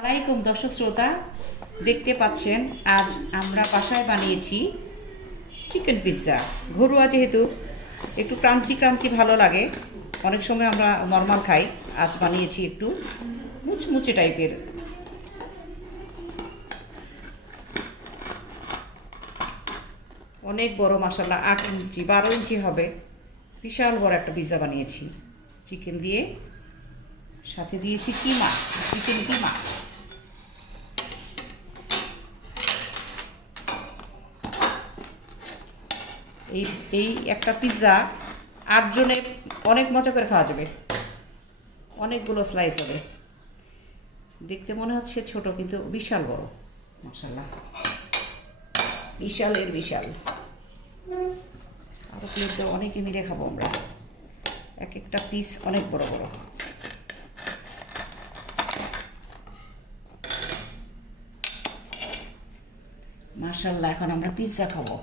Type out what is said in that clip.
আলাইকুম দর্শক শ্রোতা, দেখতে পাচ্ছেন আজ আমরা বাসায় বানিয়েছি চিকেন পিৎজা। ঘরোয়া যেহেতু একটু ক্রাঞ্চি ক্রাঞ্চি ভালো লাগে, অনেক সময় আমরা নর্মাল খাই, আজ বানিয়েছি একটু মুচমুচে টাইপের। অনেক বড়, মাসাল্লাহ 8 ইঞ্চি 12 ইঞ্চি হবে, বিশাল বড় একটা পিৎজা বানিয়েছি চিকেন দিয়ে। সাথে দিয়েছি কিমা, চিকেন কিমা। এই এই একটা পিৎজা 8 জনের অনেক মজা করে খাওয়া যাবে, অনেকগুলো স্লাইস হবে। দেখতে মনে হচ্ছে ছোট, কিন্তু বিশাল বড়, মাশাআল্লাহ, বিশালের বিশাল। আরও প্লেট দিয়ে অনেকে মিলে খাবো আমরা, এক একটা পিস অনেক বড় বড়। মাশাআল্লাহ, এখন আমরা পিৎজা খাবো।